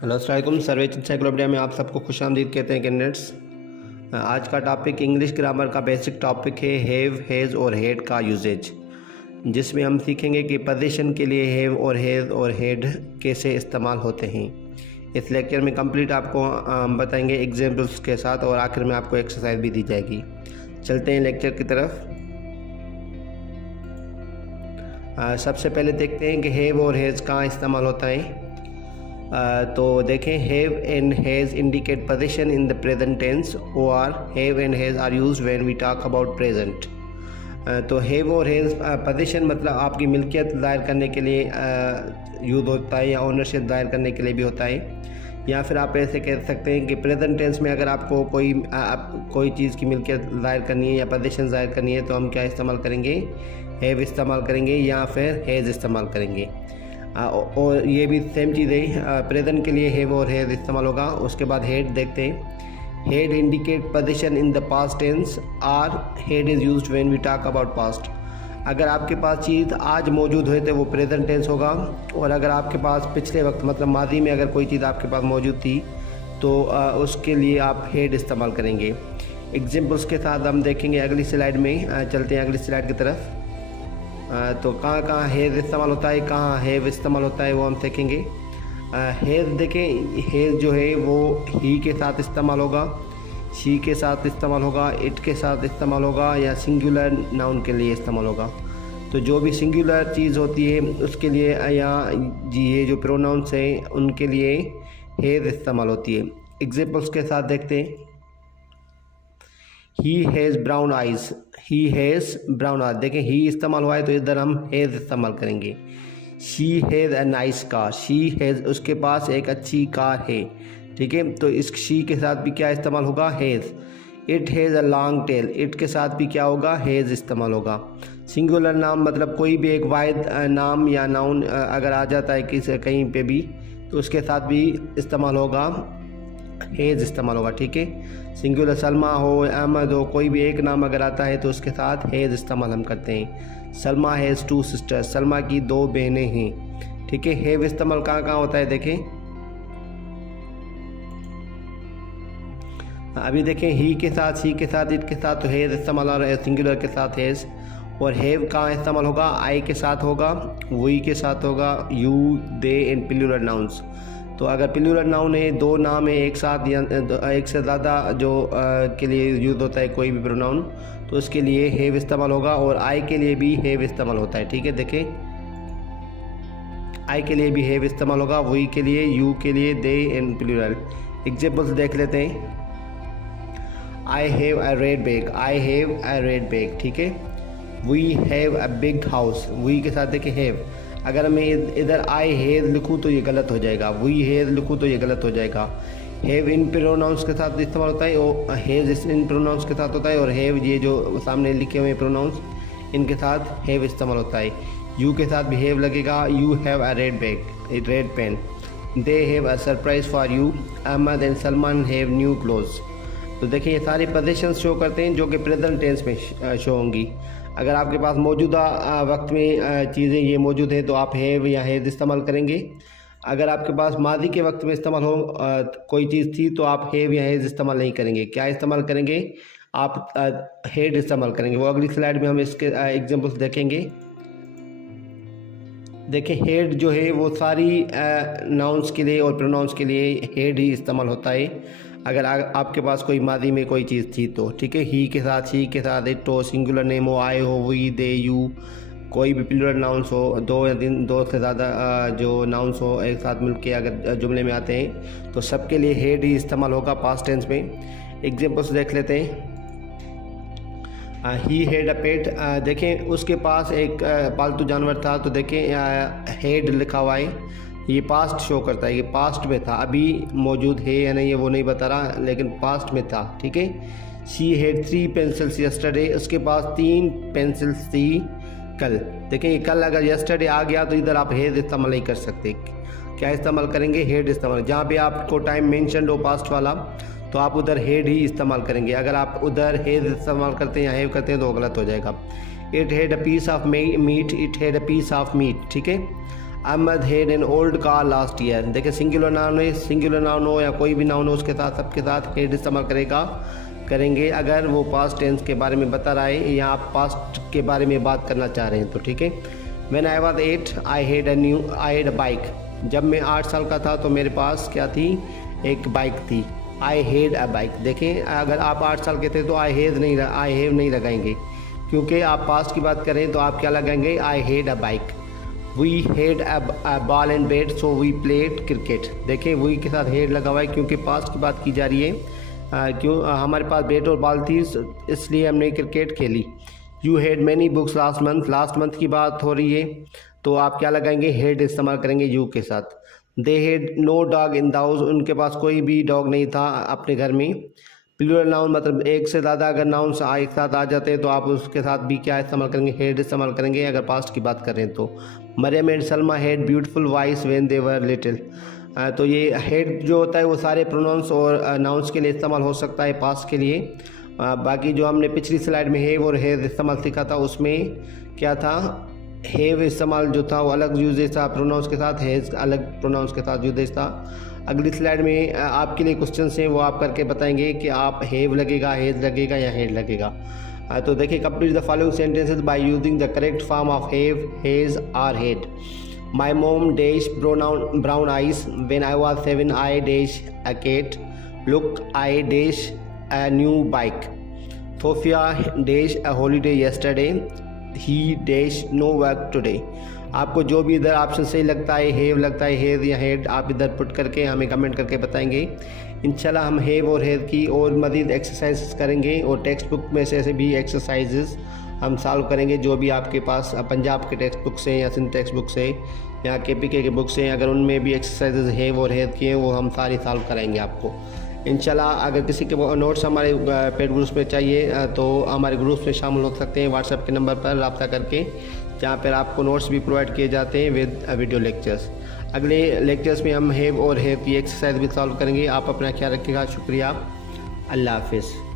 Hello अस्सलाम सर्वेच encyclopedia में आप सबको खुशामदीद कहते हैं कैंडिडेट्स। आज का टॉपिक इंग्लिश ग्रामर का बेसिक टॉपिक है हैव, हैज़ और हैड का यूजेज, जिसमें हम सीखेंगे कि पोजीशन के लिए हैव और हैज़ और हैड कैसे इस्तेमाल होते हैं। इस लेक्चर में कंप्लीट आपको बताएंगे एग्जाम्पल्स के साथ और आखिर में आपको एक्सरसाइज भी दी जाएगी। चलते हैं लेक्चर की तरफ। सबसे पहले देखते हैं कि हैव और हैज़ कहाँ इस्तेमाल होता है। तो देखें, have and has indicate position in the present tense और have and has are used when we talk about present. तो हैव और हैज़ पोजीशन मतलब आपकी मिल्कियत ज़ाहिर करने के लिए यूज़ होता है या ओनरशिप ज़ाहिर करने के लिए भी होता है, या फिर आप ऐसे कह सकते हैं कि प्रेजेंट टेंस में अगर आपको कोई चीज़ की मिल्कियत ज़ाहिर करनी है या पोजीशन ज़ाहिर करनी है तो हम क्या इस्तेमाल करेंगे, हैव इस्तेमाल करेंगे या फिर हैज़ इस्तेमाल करेंगे। और ये भी सेम चीज़ है, प्रेजेंट के लिए हैव और हैज़ इस्तेमाल होगा। उसके बाद हेड देखते हैं। Had indicate position in the past tense और had is used when we talk about past. अगर आपके पास चीज़ आज मौजूद हुए तो वो प्रेजेंट टेंस होगा, और अगर आपके पास पिछले वक्त मतलब माजी में अगर कोई चीज़ आपके पास मौजूद थी तो उसके लिए आप हेड इस्तेमाल करेंगे। एग्जाम्पल्स के साथ हम देखेंगे अगली स्लाइड में। चलते हैं अगली स्लाइड की तरफ। तो कहाँ कहाँ हैज़ इस्तेमाल होता है, कहाँ हैव इस्तेमाल होता है वो हम सीखेंगे। हैज़ देखें, हैज़ जो है वो ही के साथ इस्तेमाल होगा, शी के साथ इस्तेमाल होगा, इट के साथ इस्तेमाल होगा या सिंगुलर नाउन के लिए इस्तेमाल होगा। तो जो भी सिंगुलर चीज़ होती है उसके लिए या जी ये जो प्रोनाउंस हैं उनके लिए हैज़ इस्तेमाल होती है। एग्जाम्पल्स के साथ देखते हैं। He has brown eyes, he has brown eyes, देखें ही इस्तेमाल हुआ है तो इधर हम हैज़ इस्तेमाल करेंगे। She has a nice car, she has उसके पास एक अच्छी कार है, ठीक है। तो इस शी के साथ भी क्या इस्तेमाल होगा, has. It has a long tail, it के साथ भी क्या होगा, हैज़ इस्तेमाल होगा। सिंगुलर नाम मतलब कोई भी एक वाहिद नाम या नाउन अगर आ जाता है कहीं पे भी तो उसके साथ भी इस्तेमाल होगा, हैज़ इस्तेमाल होगा, ठीक है। सिंगुलर सलमा हो, अहमद हो, कोई भी एक नाम अगर आता है तो उसके साथ हैज़ इस्तेमाल हम करते हैं। सलमा हैज़ 2 सिस्टर्स, सलमा की 2 बहनें हैं, ठीक है। हैव इस्तेमाल कहाँ कहाँ होता है देखें। अभी देखें ही के साथ, शी के साथ, इट के साथ तो हैज़ इस्तेमाल हो रहा है, सिंगुलर के साथ हैज़। और हैव कहाँ इस्तेमाल होगा, आई के साथ होगा, वी के साथ होगा, you, they and plural nouns. तो अगर प्लूरल नाउन है, 2 नाम है एक साथ या एक से ज़्यादा जो के लिए यूज़ होता है कोई भी प्रोनाउन, तो उसके लिए हैव इस्तेमाल होगा। और आई के लिए भी हैव इस्तेमाल होता है, ठीक है। देखें आई के लिए भी हैव इस्तेमाल होगा, वी के लिए, यू के लिए, दे एंड प्लूरल। एग्जाम्पल्स देख लेते हैं। I have a red bag, I have a red bag, ठीक है। We have a big house, we के साथ देखें हैव। अगर मैं इधर आई हैज़ लिखूँ तो ये गलत हो जाएगा, वी हैज़ लिखूँ तो ये गलत हो जाएगा। हैव इन प्रोनाउंस के साथ इस्तेमाल होता है और हैज़ इन प्रोनाउंस के साथ होता है, और हैव ये जो सामने लिखे हुए प्रोनाउंस इनके साथ हैव इस्तेमाल होता है। यू के साथ भी हैव लगेगा, you have a red bag, a red pen. They have a surprise for you, Ahmed and Salman have new clothes. तो देखिए ये सारे पोजीशंस शो करते हैं जो कि प्रेजेंट टेंस में शो होंगी। अगर आपके पास मौजूदा वक्त में चीज़ें ये मौजूद है तो आप हैव या हैज़ इस्तेमाल करेंगे। अगर आपके पास माजी के वक्त में इस्तेमाल हो कोई चीज़ थी तो आप हैव या हैज़ इस्तेमाल नहीं करेंगे। क्या इस्तेमाल करेंगे, आप हैड इस्तेमाल करेंगे। वो अगली स्लाइड में हम इसके एग्जाम्पल्स देखेंगे। देखिए हेड जो है वो सारी नाउन्स के लिए और प्रोनाउंस के लिए हेड ही इस्तेमाल होता है अगर आपके पास कोई माजी में कोई चीज़ थी तो, ठीक है। ही के साथ, शी के साथ, इट हो, सिंगुलर नेम हो, आई हो, वी, दे, यू, कोई भी प्लूरल नाउन्स हो, 2 या 2 से ज़्यादा जो नाउन्स हो एक साथ मिलके अगर जुमले में आते हैं तो सबके लिए हेड ही इस्तेमाल होगा पास्ट टेंस में। एग्जाम्पल्स देख लेते हैं। ही हैड अ पेट, देखें उसके पास एक पालतू जानवर था, तो देखें हेड लिखा हुआ है, ये पास्ट शो करता है, ये पास्ट में था, अभी मौजूद है या नहीं है वो नहीं बता रहा, लेकिन पास्ट में था, ठीक है। शी हैड 3 पेंसिल्स यस्टरडे, उसके पास 3 पेंसिल्स थी कल। देखें ये कल अगर यस्टरडे आ गया तो इधर आप हैड इस्तेमाल नहीं कर सकते। क्या इस्तेमाल करेंगे, हेड इस्तेमाल। जहाँ पे आपको टाइम मेंशन हो पास्ट वाला तो आप उधर हेड ही इस्तेमाल करेंगे। अगर आप उधर हैड इस्तेमाल करते हैं या हैव करते हैं तो गलत हो जाएगा। It had a piece of meat, it had a piece of meat, ठीक है। Ahmed had an old car last year. देखिए सिंगुलर नाउन है, सिंगुलर नाउन हो या कोई भी नाउन हो उसके साथ सबके साथ हैड इस्तेमाल करेंगे अगर वो पास्ट टेंस के बारे में बता रहा है या आप पास्ट के बारे में बात करना चाह रहे हैं तो, ठीक है। When I was 8 I had a bike. जब मैं 8 साल का था तो मेरे पास क्या थी, एक बाइक थी। आई हैड अ बाइक। देखें अगर आप 8 साल के थे तो आई हैव नहीं लगाएंगे, क्योंकि आप पास्ट की बात करें तो आप क्या लगाएंगे, I had a bike. We had a ball and bat so we played cricket. देखें वी के साथ हैड लगा हुआ है क्योंकि पास्ट की बात की जा रही है। हमारे पास बैट और बॉल थी इसलिए हमने क्रिकेट खेली। You had many books last month की बात हो रही है तो आप क्या लगाएंगे, हैड इस्तेमाल करेंगे यू के साथ। They had no dog in the house. उनके पास कोई भी डॉग नहीं था अपने घर में। प्लूरल नाउन मतलब एक से ज़्यादा अगर नाउन्स एक साथ आ जाते हैं तो आप उसके साथ भी क्या इस्तेमाल करेंगे, हैड इस्तेमाल करेंगे अगर पास्ट की बात करें तो। Mariam and Salma had beautiful voice when they were little. तो ये हेड जो होता है वो सारे प्रोनाउंस और नाउन्स के लिए इस्तेमाल हो सकता है पास्ट के लिए। बाकी जो हमने पिछली स्लाइड में हैव और हैज इस्तेमाल सीखा था उसमें क्या था, हैव इस्तेमाल जो था वो अलग यूजेज था प्रोनाउंस के साथ, हैज अलग प्रोनाउंस के साथ यूजेज था। अगली स्लाइड में आपके लिए क्वेश्चन हैं वो आप करके बताएंगे कि आप हैव लगेगा, हैज लगेगा या हैड लगेगा। तो देखिए complete the following sentences by using the correct form of have, has और had. My mom dash brown eyes when I was 7. I dash a cat. Look, I dash a new bike. Sophia dash a holiday yesterday. He dash no work today. आपको जो भी इधर option सही लगता है, have लगता है, has या हैड, आप इधर पुट करके हमें कमेंट करके बताएंगे। इंशाल्लाह हम हैव और हैज की और मज़ीद एक्सरसाइज करेंगे और टेक्स्ट बुक में से ऐसे भी एक्सरसाइजेस हम सॉल्व करेंगे जो भी आपके पास पंजाब के टेक्स्ट बुक से या सिंध टेक्स्ट बुक से या KPK के बुक से अगर उनमें भी एक्सरसाइजेज हैव और हैज किए वो हम सारी सॉल्व कराएंगे आपको इंशाल्लाह। अगर किसी के नोट्स हमारे पेड ग्रुप्स में चाहिए तो हमारे ग्रुप्स में शामिल हो सकते हैं व्हाट्सएप के नंबर पर रब्ता करके, जहाँ पर आपको नोट्स भी प्रोवाइड किए जाते हैं विद वीडियो लेक्चर्स। अगले लेक्चर्स में हम हैव और हैव की एक्सरसाइज भी सॉल्व करेंगे। आप अपना ख्याल रखिएगा। शुक्रिया, अल्लाह हाफिज़।